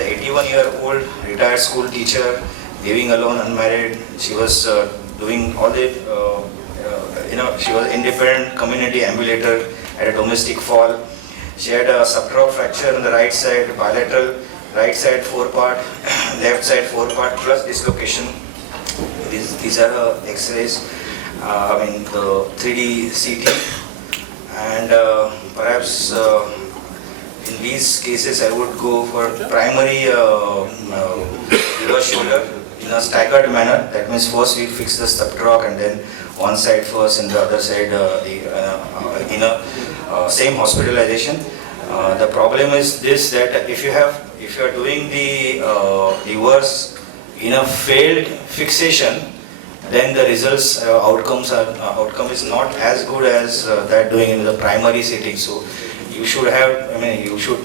an 81-year-old retired school teacher, living alone, unmarried. She was doing all the, she was independent community ambulator at a domestic fall. She had a subdural fracture on the right side, bilateral, right side 4-part, left side 4-part plus dislocation. These are the X-rays, the 3D CT, and perhaps in these cases I would go for primary reverse shoulder in a staggered manner. That means first we fix the subdural and then one side first and the other side in a same hospitalization. The problem is this, that if you are doing the reverse in a failed fixation, then the results outcome is not as good as that doing in the primary setting. So you should have, you should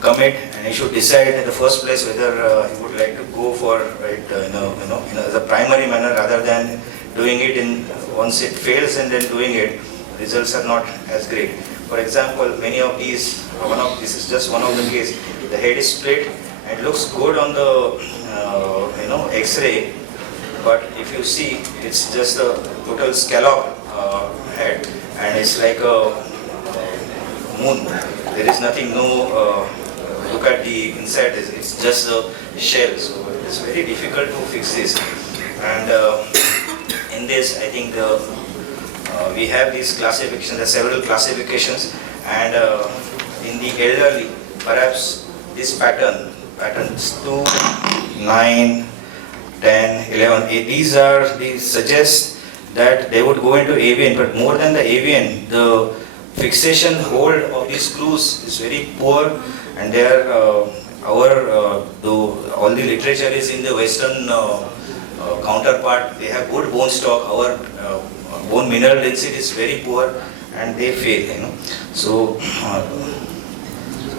commit and you should decide in the first place whether you would like to go for it in a primary manner rather than doing it in once it fails and then doing it. Results are not as great. For example, many of these, this is just one of the case. The head is split and looks good on the X-ray, but if you see, it's just a total scallop head, and it's like a moon. There is nothing, look at the inside, it's just a shell, so it's very difficult to fix this. And in this, I think we have these classifications, there are several classifications, and in the elderly, perhaps this patterns 2, 9, 10, 11, these suggest that they would go into avian, but more than the avian, the fixation hold of these screws is very poor, and they are all the literature is in the Western counterpart. They have good bone stock. Our bone mineral density is very poor, and they fail. So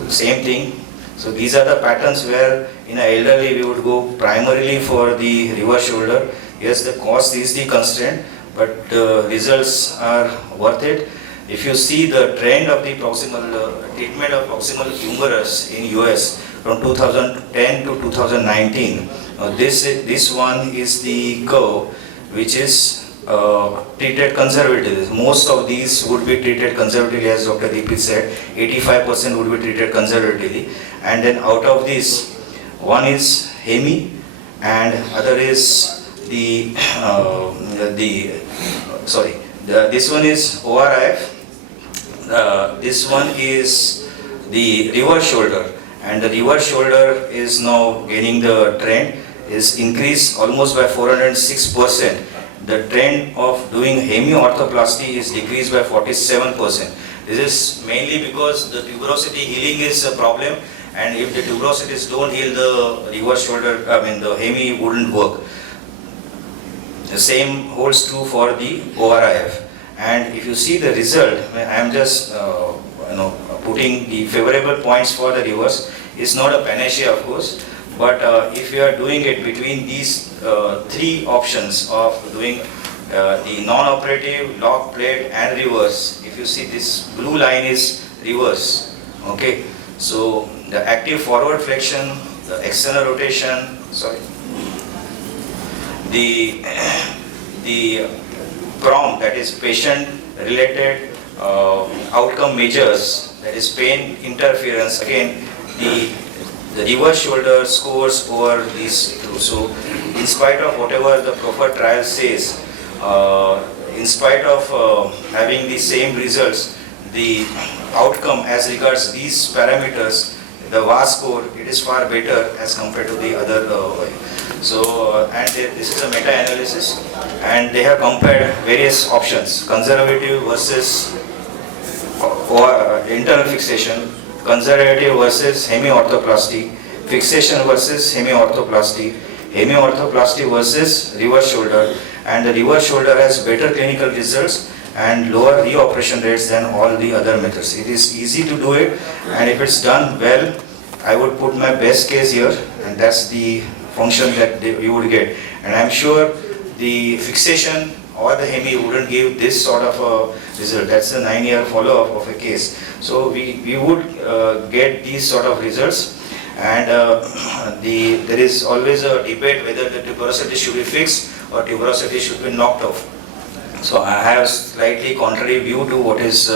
same thing. So these are the patterns where in an elderly we would go primarily for the reverse shoulder. Yes, the cost is the constraint, but the results are worth it. If you see the trend of the proximal treatment of proximal humerus in US from 2010 to 2019, this one is the curve which is treated conservatively. Most of these would be treated conservatively, as Dr. Deepit said. 85% would be treated conservatively, and then out of this, one is hemi, and other is this one is ORIF. This one is the reverse shoulder, and the reverse shoulder is now gaining the trend, is increased almost by 406%. The trend of doing hemi-orthoplasty is decreased by 47%. This is mainly because the tuberosity healing is a problem, and if the tuberosities don't heal, the reverse shoulder, the hemi wouldn't work. The same holds true for the ORIF. And if you see the result, I am just putting the favorable points for the reverse. It's not a panacea, of course, but if you are doing it between these three options of doing the non-operative, lock plate and reverse, if you see this blue line is reverse, okay? So the active forward flexion, the external rotation, the PROM, that is patient related outcome measures, that is pain interference, again the reverse shoulder scores over these two. So in spite of whatever the preferred trial says, in spite of having the same results, the outcome as regards these parameters, the VAS score, it is far better as compared to the other way. So, this is a meta-analysis, and they have compared various options, conservative versus internal fixation, conservative versus hemi-orthoplasty, fixation versus hemi-orthoplasty, hemi-orthoplasty versus reverse shoulder, and the reverse shoulder has better clinical results and lower reoperation rates than all the other methods. It is easy to do it, and if it's done well, I would put my best case here, and that's the function that you would get. And I'm sure the fixation or the hemi wouldn't give this sort of a result. That's a 9-year follow-up of a case. So we would get these sort of results. and there is always a debate whether the tuberosity should be fixed or tuberosity should be knocked off. So I have slightly contrary view to what is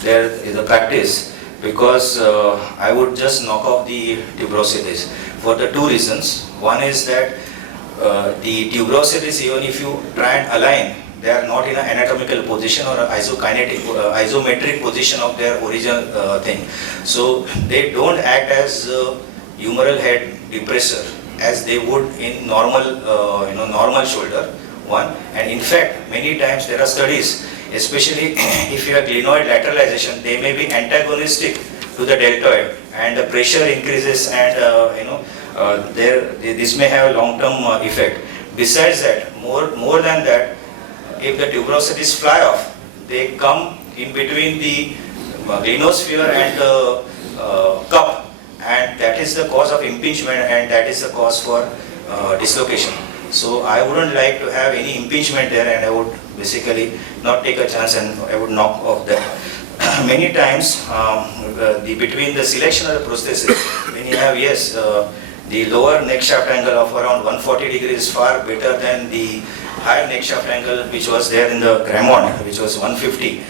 there in the practice, because I would just knock off the tuberosities for the two reasons. One is that the tuberosities, even if you try and align, they are not in an anatomical position or isometric position of their original thing. So they don't act as humeral head depressor as they would in normal, normal shoulder. One, and in fact, many times there are studies, especially if you have glenoid lateralization, they may be antagonistic to the deltoid, and the pressure increases, and this may have a long-term effect. Besides that, more than that, if the tuberosities fly off, they come in between the glenosphere and the cup, and that is the cause of impingement, and that is the cause for dislocation. So I wouldn't like to have any impingement there, and I would basically not take a chance, and I would knock off that. Many times, between the selection of the prosthesis, when you have, yes, the lower neck shaft angle of around 140 degrees is far better than the higher neck shaft angle which was there in the Raman, which was 150.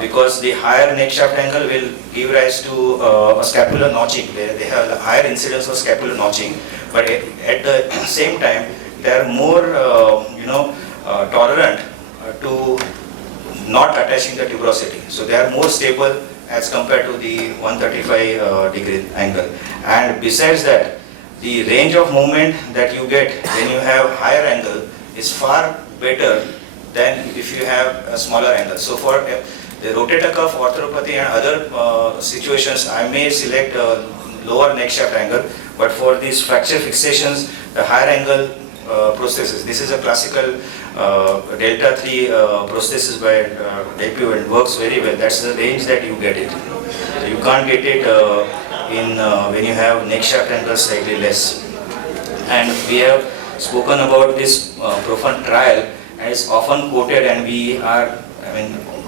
Because the higher neck shaft angle will give rise to a scapular notching. They have a higher incidence of scapular notching, but at the same time, they are more, tolerant to not attaching the tuberosity. So they are more stable as compared to the 135 degree angle. And besides that, the range of movement that you get when you have higher angle is far better than if you have a smaller angle. So for the rotator cuff arthropathy and other situations, I may select a lower neck shaft angle, but for these fracture fixations, the higher angle prosthesis. This is a classical delta 3 prosthesis by Depew, and works very well. That's the range that you get it. So you can't get it when you have neck shaft angle slightly less. And we have spoken about this profound trial, and it's often quoted, and we are,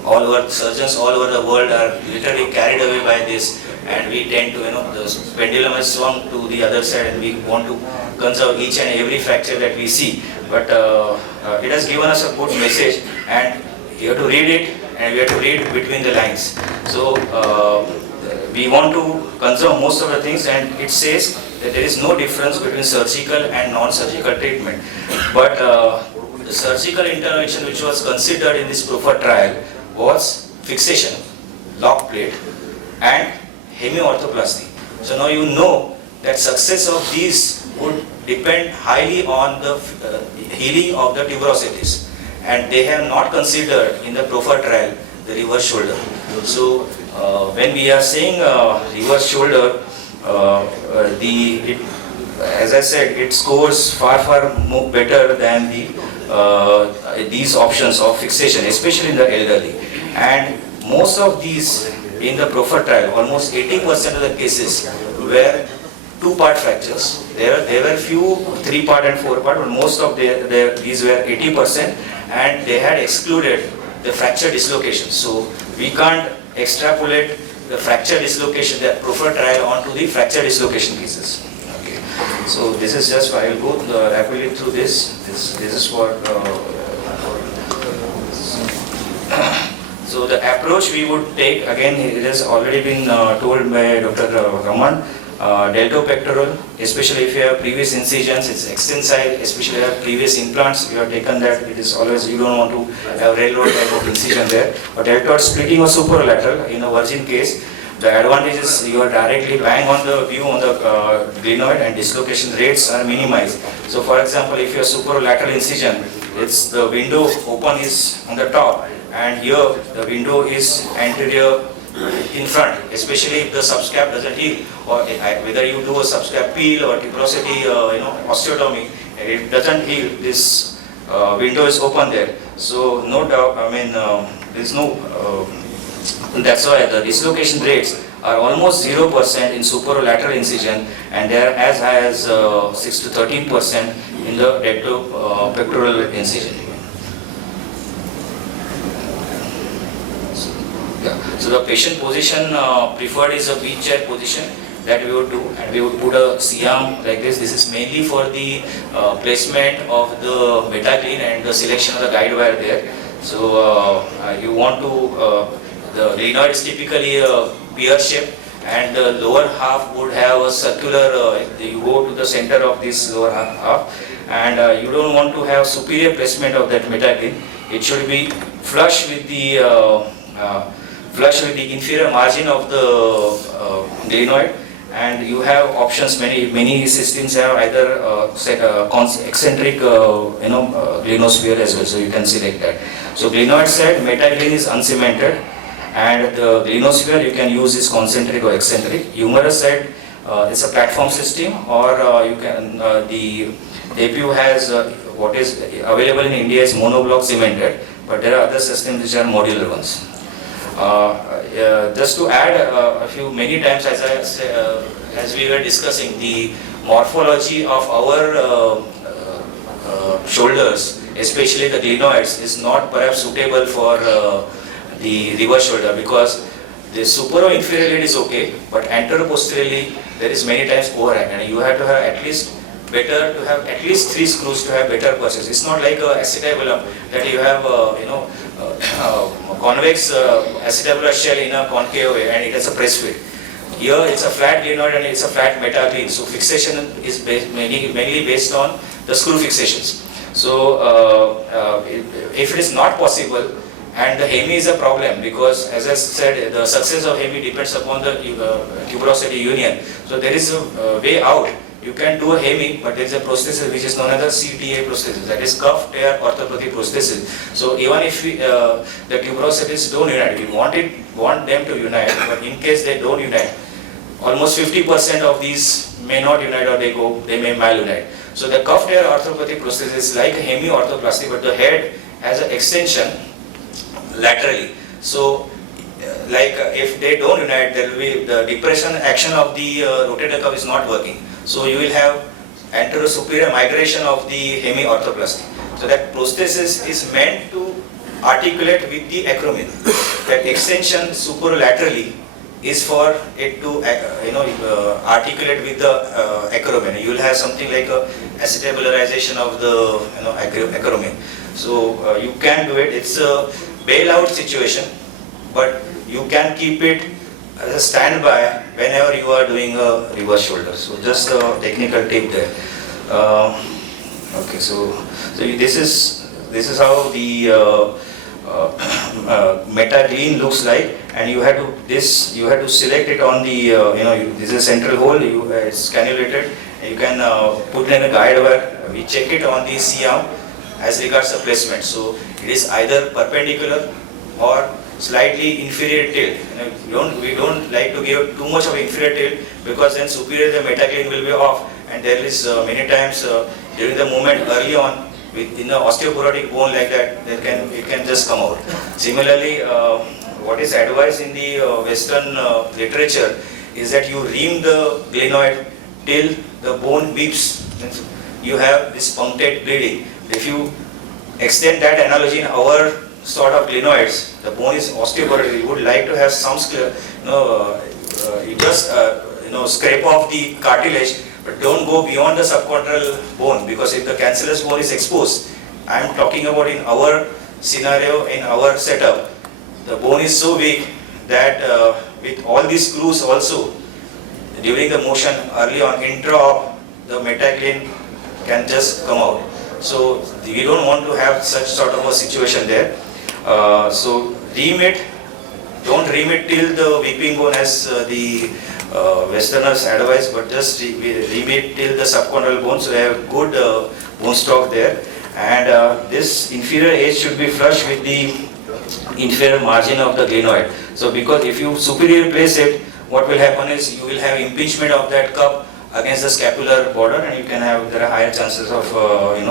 all over surgeons all over the world are literally carried away by this, and we tend to, the pendulum has swung to the other side, and we want to conserve each and every fracture that we see. But it has given us a good message, and you have to read it, and we have to read between the lines. So we want to conserve most of the things, and it says that there is no difference between surgical and non-surgical treatment. But the surgical intervention which was considered in this PROFER trial was fixation, lock plate, and hemiorthoplasty. So now you know that success of these would depend highly on the healing of the tuberosities, and they have not considered in the PROFER trial the reverse shoulder. So when we are saying reverse shoulder, as I said, it scores far more better than these options of fixation, especially in the elderly. And most of these in the PROFER trial, almost 80% of the cases were two-part fractures. There were few 3-part and 4-part, but most of these were 80%, and they had excluded the fracture dislocation. So we can't extrapolate the fracture dislocation, the PROFER trial, onto the fracture dislocation cases. Okay. So this is just, I will go rapidly through this. This is for. So the approach we would take, again, it has already been told by Dr. Raman. Deltopectoral, especially if you have previous incisions, it's extensile, especially if you have previous implants, you have taken that, it is always, you don't want to have railroad type of incision there. But deltoid splitting or superolateral, in a virgin case, the advantage is you are directly bang on the view on the glenoid, and dislocation rates are minimized. So for example, if you have superolateral incision, it's the window open is on the top, and here the window is anterior in front, especially if the subscap doesn't heal, or whether you do a subscap peel or tuberosity, osteotomy, it doesn't heal, this window is open there. So no doubt, there's no, that's why the dislocation rates are almost 0% in superolateral incision, and they are as high as 6 to 13% in the deltopectoral incision. Yeah. So the patient position preferred is a V chair position, that we would do, and we would put a C-arm like this. This is mainly for the placement of the metaclean and the selection of the guide wire there. So you want to, the glenoid is typically a pear shape, and the lower half would have a circular, you go to the center of this lower half, and you don't want to have superior placement of that metaclean. It should be flush with the inferior margin of the glenoid, and you have options. Many systems have either eccentric glenosphere as well, so you can select that. So glenoid side metaclean is uncemented, and the glenosphere you can use is concentric or eccentric. Humerus side it's a platform system, or you can the APU has what is available in India is monoblock cemented, but there are other systems which are modular ones. Just to add many times, as we were discussing, the morphology of our shoulders, especially the glenoids, is not perhaps suitable for the reverse shoulder, because the supero-inferior lead is okay, but antero-posteriorly there is many times overhang, and you have to have at least 3 screws to have better purchase. It's not like a acetabulum that you have convex acetabular shell in a concave way and it has a press fit. Here it's a flat glenoid and it's a flat metaclean, so fixation is mainly based on the screw fixations. So if it is not possible, and the HEMI is a problem, because as I said, the success of HEMI depends upon the tuberosity union. So there is a way out. You can do a HEMI, but there is a prosthesis which is known as the CTA prosthesis, that is cuff tear orthopedic prosthesis. So even if the tuberosities don't unite, we want them to unite, but in case they don't unite, almost 50% of these may not unite, or they may malunite. So the cuff tear orthopedic prosthesis is like a HEMI orthoplasty, but the head has an extension laterally. So if they don't unite, there will be the depression action of the rotator cuff is not working. So you will have antero-superior migration of the HEMI orthoplasty. So that prosthesis is meant to articulate with the acromion. That extension superolaterally is for it to articulate with the acromion. You will have something like a acetabularization of the acromion. So you can do it. It's a bailout situation, but you can keep it as a standby whenever you are doing a reverse shoulder. So just a technical tip there. Okay, so this is how the metaclean looks like, and you have to select it on the this is a central hole. It's cannulated. You can put in a guide wire. We check it on the C-arm as regards the placement. So it is either perpendicular or slightly inferior tilt. We don't like to give too much of inferior tilt, because then superior the metaclean will be off, and there is many times during the movement early on in the osteoporotic bone like that, it can just come out. Similarly, what is advised in the Western literature is that you ream the glenoid till the bone weeps. You have this punctate bleeding. If you extend that analogy in our sort of glenoids, the bone is osteoporotic. You would like to have some you just scrape off the cartilage, but don't go beyond the subchondral bone, because if the cancellous bone is exposed, I am talking about in our scenario, in our setup, the bone is so weak that with all these screws also, during the motion early on intra-op, the metaclean can just come out. So we don't want to have such sort of a situation there. So ream it, don't ream it till the weeping bone as the Westerners advise, but just ream it till the subchondral bone, so they have good bone stock there. And this inferior edge should be flush with the inferior margin of the glenoid. So because if you superior place it, what will happen is you will have impingement of that cup against the scapular border, and you can have, there are higher chances of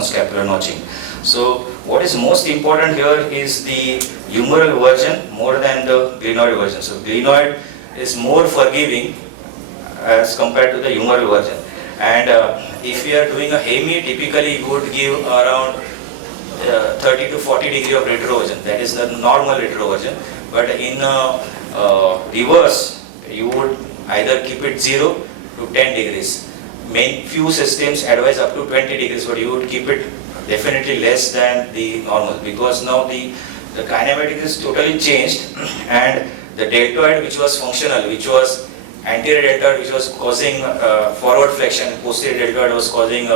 scapular notching. So what is most important here is the humeral version more than the glenoid version. So glenoid is more forgiving as compared to the humeral version. And if we are doing a HEMI, typically you would give around 30 to 40 degree of retroversion. That is the normal retroversion. But in reverse, you would either keep it 0 to 10 degrees. Few systems advise up to 20 degrees, but you would keep it definitely less than the normal, because now the kinematic is totally changed, and the deltoid which was functional, which was anterior deltoid, which was causing forward flexion, posterior deltoid was causing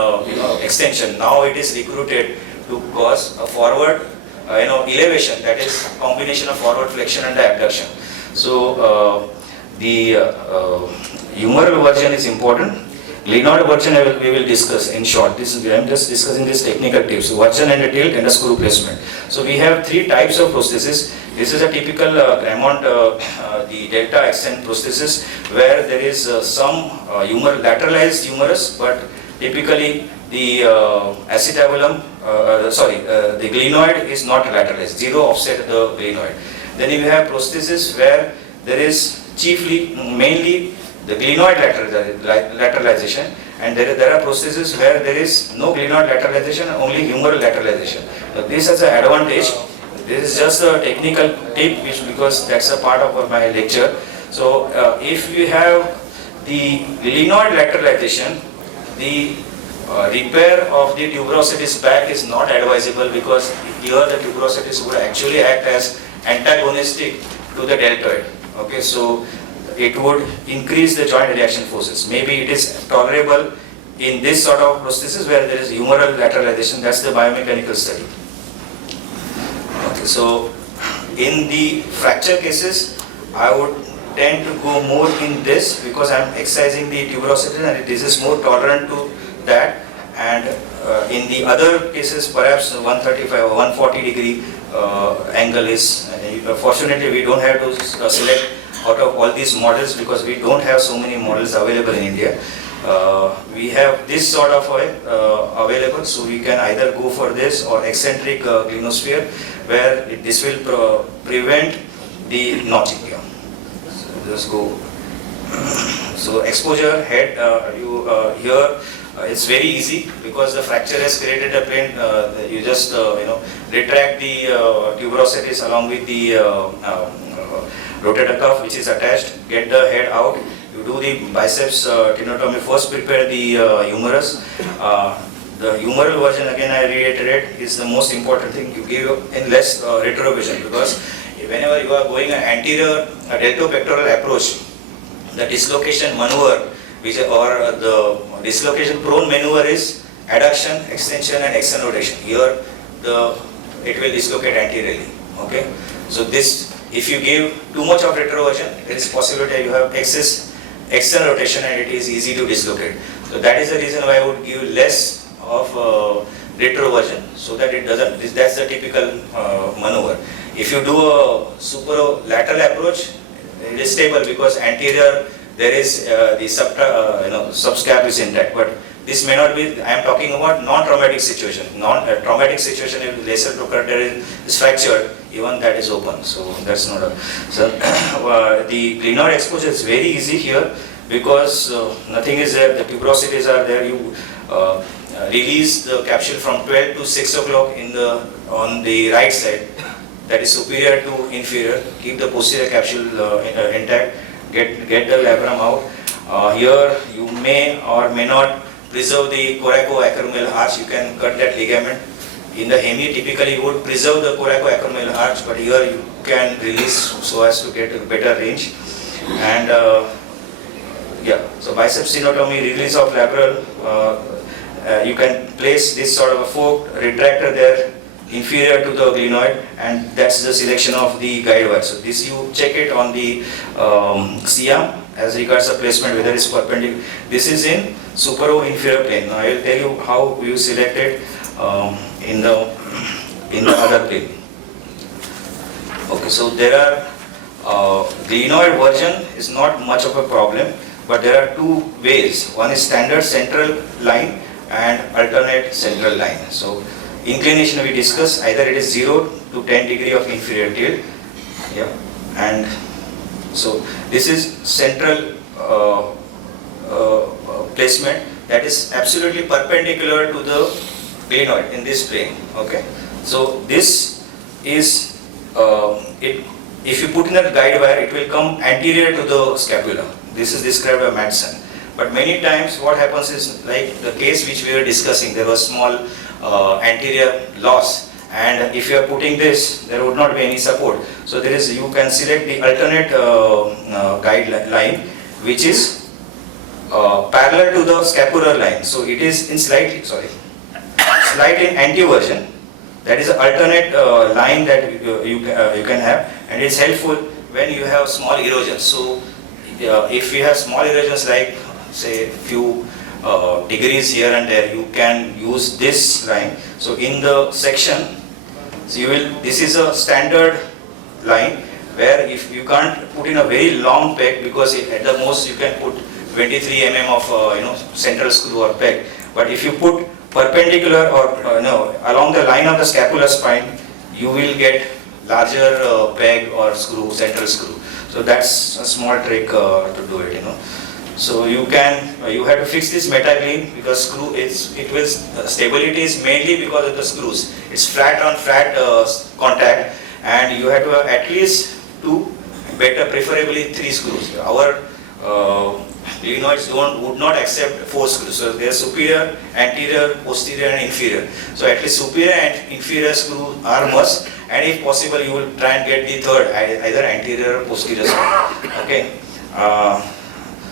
extension. Now it is recruited to cause a forward elevation, that is combination of forward flexion and the abduction. So the humeral version is important. Glenoid version we will discuss in short. I am just discussing these technical tips. Version and the tilt and the screw placement. So we have 3 types of prosthesis. This is a typical Raman, the delta extent prosthesis, where there is some lateralized humerus, but typically the acetabulum, the glenoid is not lateralized, 0 offset the glenoid. Then you have prosthesis where there is mainly the glenoid lateralization, and there are prostheses where there is no glenoid lateralization, only humeral lateralization. Now, this has an advantage. This is just a technical tip, because that's a part of my lecture. So if you have the glenoid lateralization, the repair of the tuberosities back is not advisable, because here the tuberosities would actually act as antagonistic to the deltoid. Okay, so it would increase the joint reaction forces. Maybe it is tolerable in this sort of prosthesis where there is humeral lateralization. That's the biomechanical study. Okay, so in the fracture cases, I would tend to go more in this, because I am excising the tuberosity and this is more tolerant to that. And in the other cases, perhaps 135 or 140 degree angle is, fortunately we don't have to select out of all these models, because we don't have so many models available in India. We have this sort of available, so we can either go for this or eccentric glenosphere, where this will prevent the notching. Yeah. So just go. So exposure head, here it's very easy, because the fracture has created a pain. You just retract the tuberosities along with the rotator cuff which is attached, get the head out. You do the biceps tenotomy, first prepare the humerus. The humeral version, again I reiterate, is the most important thing. You give in less retrovision, because whenever you are going an anterior deltopectoral approach, the dislocation maneuver or the dislocation prone maneuver is adduction, extension and external rotation. Here it will dislocate anteriorly. Okay, so this, if you give too much of retroversion, there is possibility you have excess external rotation and it is easy to dislocate. So that is the reason why I would give less of retroversion, so that it doesn't. That's the typical maneuver. If you do a superolateral approach, it is stable, because anterior there is the subscap is intact, but this may not be. I am talking about non-traumatic situation. Non-traumatic situation, if lesser trocar is fractured, even that is open. So that's not a. So the glenoid exposure is very easy here, because nothing is there. The tuberosities are there. You release the capsule from 12 to 6 o'clock on the right side. That is superior to inferior. Keep the posterior capsule intact. Get the labrum out. Here you may or may not preserve the coracoacromial arch. You can cut that ligament. In the hemi, typically you would preserve the coracoacromial arch, but here you can release so as to get a better range. And so biceps tenotomy, release of labral. You can place this sort of a fork retractor there, inferior to the glenoid, and that's the selection of the guide wire. So this you check it on the CM as regards the placement, whether it's perpendicular. This is in supero-inferior plane. Now I will tell you how you select it in the other plane. Okay, so there are glenoid version is not much of a problem, but there are two ways. One is standard central line and alternate central line. So inclination we discuss, either it is 0 to 10 degree of inferior tilt, and so this is central placement, that is absolutely perpendicular to the glenoid in this plane. Okay, so this is if you put in a guide wire, it will come anterior to the scapula. this is described by medicine. But many times what happens is, like the case which we were discussing, there was small anterior loss, and if you are putting this, there would not be any support. So there is, you can select the alternate guideline, which is parallel to the scapular line. So it is in slight in anteversion. That is an alternate line that you can have, and it's helpful when you have small erosions. So if you have small erosions like say few degrees here and there, you can use this line. So in the section, so you will, this is a standard line where if you can't put in a very long peg, because at the most you can put 23 mm of central screw or peg. But if you put perpendicular or along the line of the scapular spine, you will get larger peg or screw, central screw. So that's a small trick to do it. So you have to fix this metaclean, because stability is mainly because of the screws. It's flat on flat contact, and you have to have at least 2, better preferably 3 screws. Our Illinois would not accept 4 screws. So they are superior, anterior, posterior and inferior. So at least superior and inferior screw are must, and if possible you will try and get the third, either anterior or posterior screw. Okay.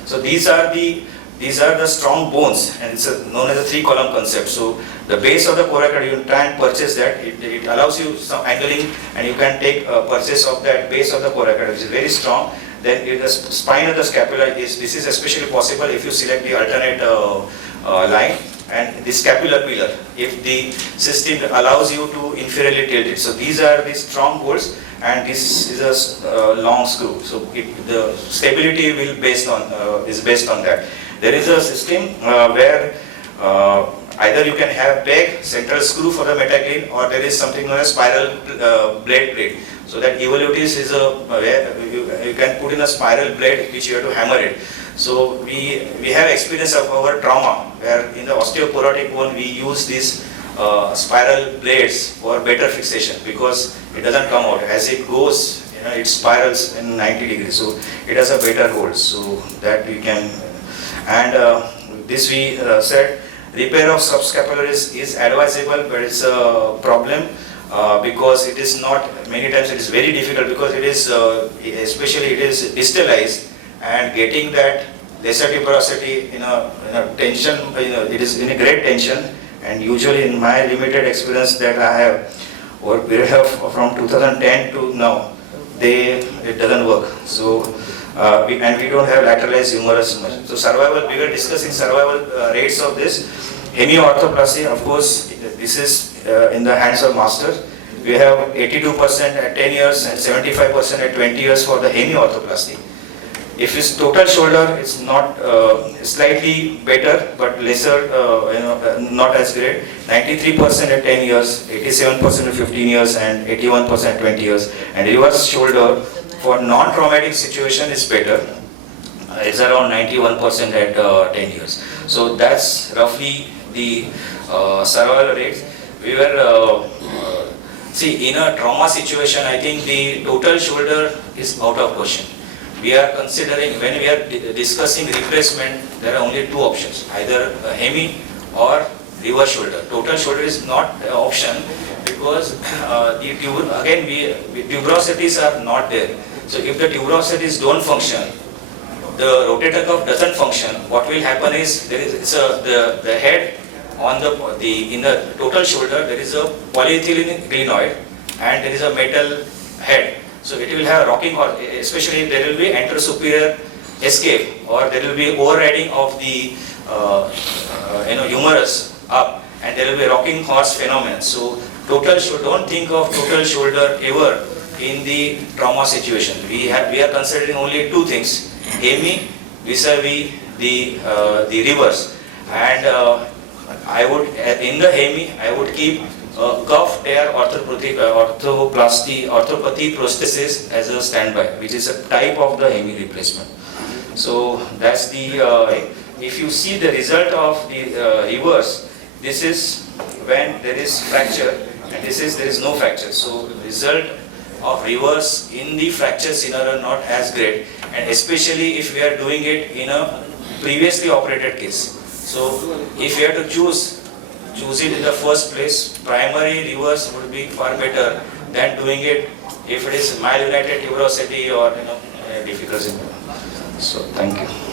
So these are the strong bones, and it's known as a 3-column concept. So the base of the coracoid, you can try and purchase that. It allows you some angling, and you can take purchase of that base of the coracoid, which is very strong. Then the spine of the scapula this is especially possible if you select the alternate line, and the scapular pillar, if the system allows you to inferiorly tilt it. So these are the strong bolts, and this is a long screw. So the stability will is based on that. There is a system where either you can have peg, central screw for the metaclean, or there is something known as spiral blade. So that evolutives is where you can put in a spiral blade which you have to hammer it. So we have experience of our trauma where in the osteoporotic bone we use these spiral blades for better fixation, because it doesn't come out. As it goes, it spirals in 90 degrees. So it has a better hold. So that we can, and this we said, repair of subscapularis is advisable, but it's a problem. Because it is not, many times it is very difficult, because it is, especially it is distalized, and getting that lesser tuberosity in a tension, it is in a great tension, and usually in my limited experience that I have over a period of from 2010 to now, it doesn't work. So, we don't have lateralized humerus much. So survival, we were discussing survival rates of this. Hemiorthoplasty, of course, this is in the hands of master. We have 82% at 10 years and 75% at 20 years for the hemiorthoplasty. If it's total shoulder, it's not slightly better, but lesser, not as great. 93% at 10 years, 87% at 15 years, and 81% at 20 years. And reverse shoulder for non-traumatic situation is better. It's around 91% at 10 years. So that's roughly the survival rates. We were, see, in a trauma situation, I think the total shoulder is out of question. We are considering, when we are discussing replacement, there are only 2 options, either hemi or reverse shoulder. Total shoulder is not an option, because tuberosities are not there. So if the tuberosities don't function, the rotator cuff doesn't function, what will happen is, there is the head on in the total shoulder, there is a polyethylene glenoid and there is a metal head. So it will have rocking, or especially there will be anterosuperior escape, or there will be overriding of the humerus up, and there will be rocking horse phenomenon. So total shoulder, don't think of total shoulder ever in the trauma situation. We are considering only 2 things: hemi vis-a-vis the reverse. And I would, in the hemi, I would keep cuff tear orthopathy prosthesis as a standby, which is a type of the hemi replacement. So that's the, if you see the result of the reverse, this is when there is fracture, and this is there is no fracture. So result of reverse in the fracture scenario are not as great, and especially if we are doing it in a previously operated case. So if you have to choose it in the first place, primary reverse would be far better than doing it if it is malunited tuberosity or difficult symptom. So thank you.